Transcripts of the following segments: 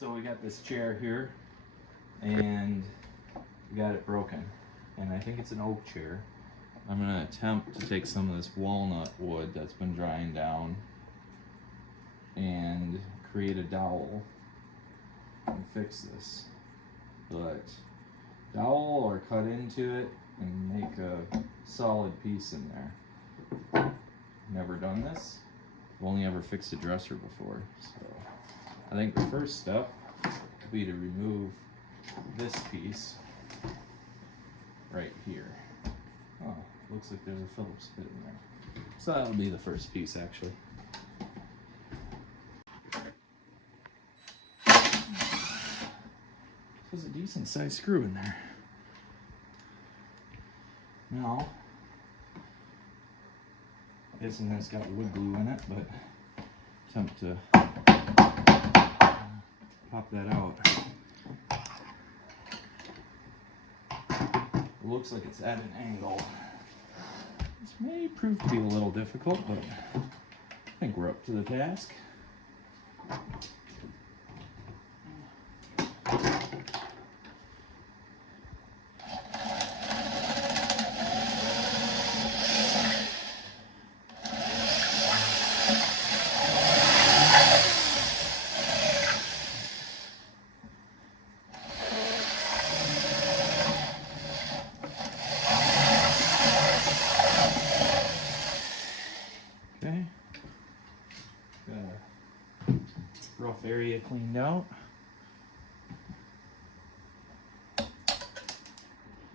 So we got this chair here, and we got it broken. And I think it's an oak chair. I'm gonna attempt to take some of this walnut wood that's been drying down and create a dowel and fix this. But dowel or cut into it and make a solid piece in there. Never done this. I've only ever fixed a dresser before, so I think the first step would be to remove this piece right here. Oh, looks like there's a Phillips bit in there. So that'll be the first piece, actually. There's a decent sized screw in there. Now, I'm guessing that's got wood glue in it, but attempt to pop that out. It looks like it's at an angle. This may prove to be a little difficult, but I think we're up to the task. Okay, got a rough area cleaned out. There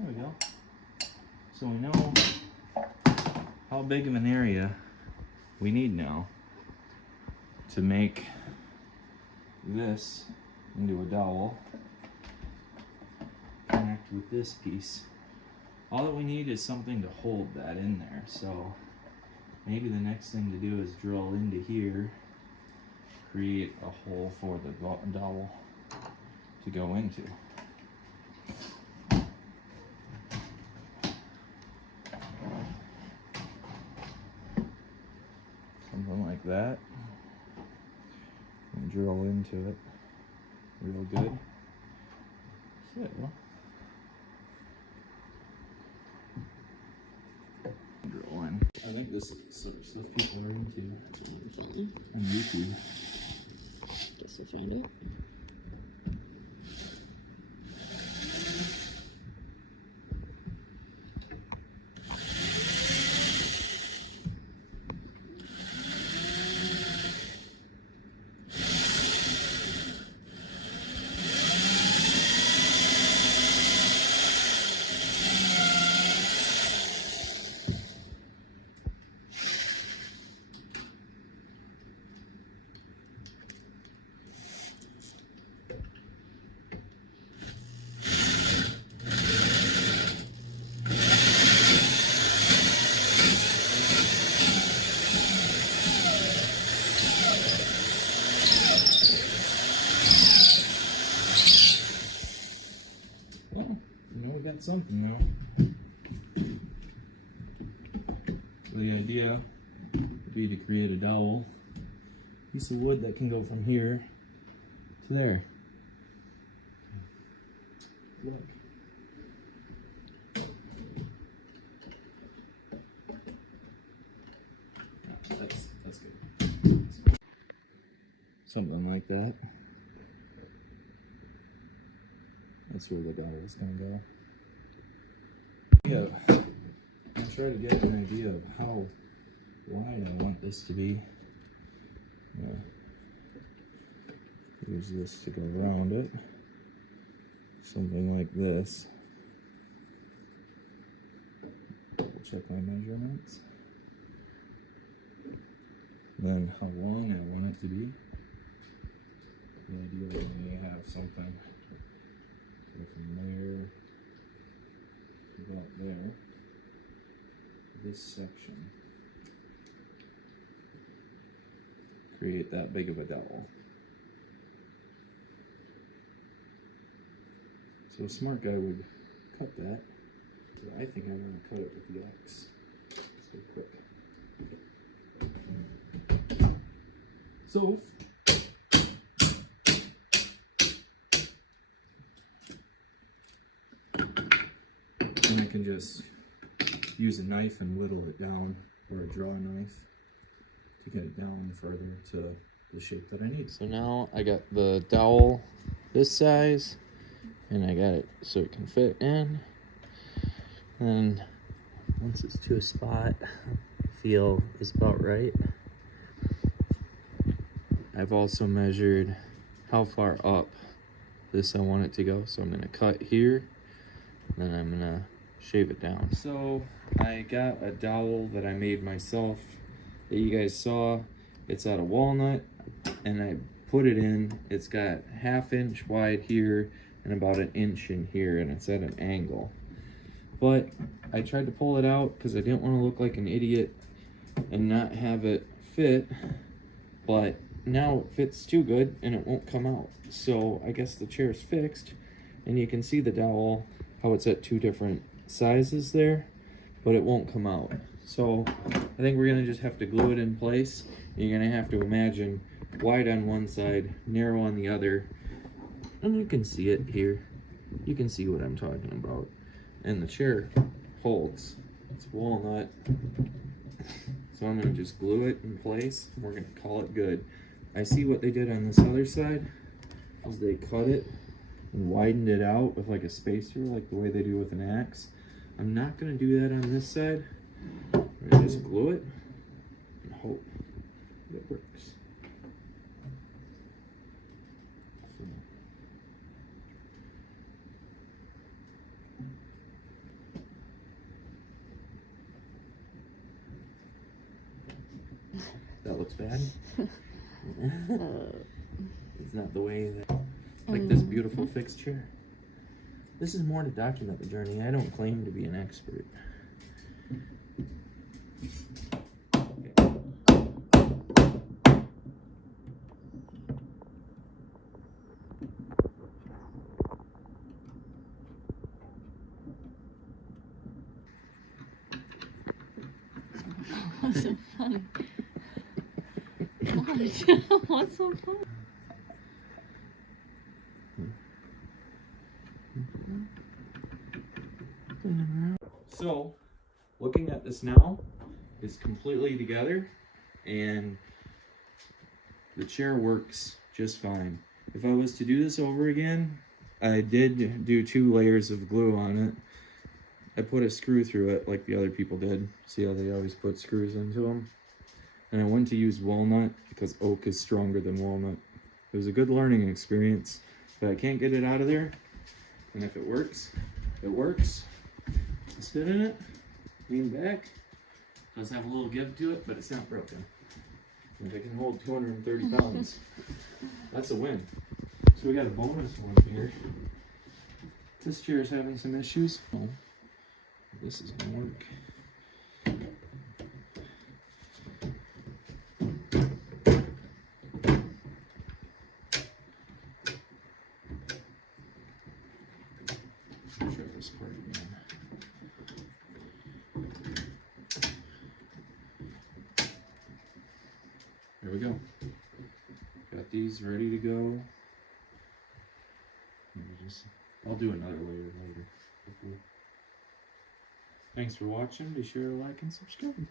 we go. So we know how big of an area we need now to make this into a dowel. Connect with this piece. All that we need is something to hold that in there. So maybe the next thing to do is drill into here, create a hole for the dowel to go into. Something like that. And drill into it real good. So, drill in. I think this is the sort of stuff people are into on YouTube. Guess we'll find it. Got something now. So the idea would be to create a dowel, piece of wood that can go from here to there. Look. That's good. Something like that. That's where the dowel is going to go. Yeah, I'll try to get an idea of how wide I want this to be. Use this to go around it. Something like this. Double check my measurements. Then how long I want it to be. The idea is I may have something go from there about there, this section, create that big of a dowel. So a smart guy would cut that, but I think I'm going to cut it with the X. Let's go quick. So then I can just use a knife and whittle it down, or a draw knife, to get it down further to the shape that I need. So now I got the dowel this size, and I got it so it can fit in. And once it's to a spot I feel is about right, I've also measured how far up this I want it to go. So I'm gonna cut here, and then I'm gonna shave it down. So I got a dowel that I made myself that you guys saw. It's out of walnut, and I put it in. It's got 1/2 inch wide here and about 1 inch in here, and it's at an angle. But I tried to pull it out because I didn't want to look like an idiot and not have it fit, but now it fits too good and it won't come out. So I guess the chair's fixed, and you can see the dowel, how it's at 2 different sizes there, but it won't come out. So I think we're gonna just have to glue it in place. You're gonna have to imagine wide on one side, narrow on the other, and you can see it here. You can see what I'm talking about. And the chair holds. It's walnut. So I'm gonna just glue it in place, and we're gonna call it good. I see what they did on this other side is they cut it and widened it out with like a spacer, like the way they do with an axe. I'm not gonna do that on this side. I'm gonna just glue it and hope it works. That looks bad. It's not the way that, like this beautiful fixed chair. This is more to document the journey. I don't claim to be an expert. What's so funny? What's so funny? So, looking at this now, it's completely together, and the chair works just fine. If I was to do this over again, I did do 2 layers of glue on it. I put a screw through it like the other people did. See how they always put screws into them? And I went to use walnut because oak is stronger than walnut. It was a good learning experience, but I can't get it out of there. And if it works, it works. Sit in it, lean back. It does have a little give to it, but it's not broken. And it can hold 230 pounds. That's a win. So we got a bonus one here. This chair is having some issues. Oh, this is gonna work. Try this part again. There we go. Got these ready to go. I'll do another layer later. Thanks for watching. Be sure to like and subscribe.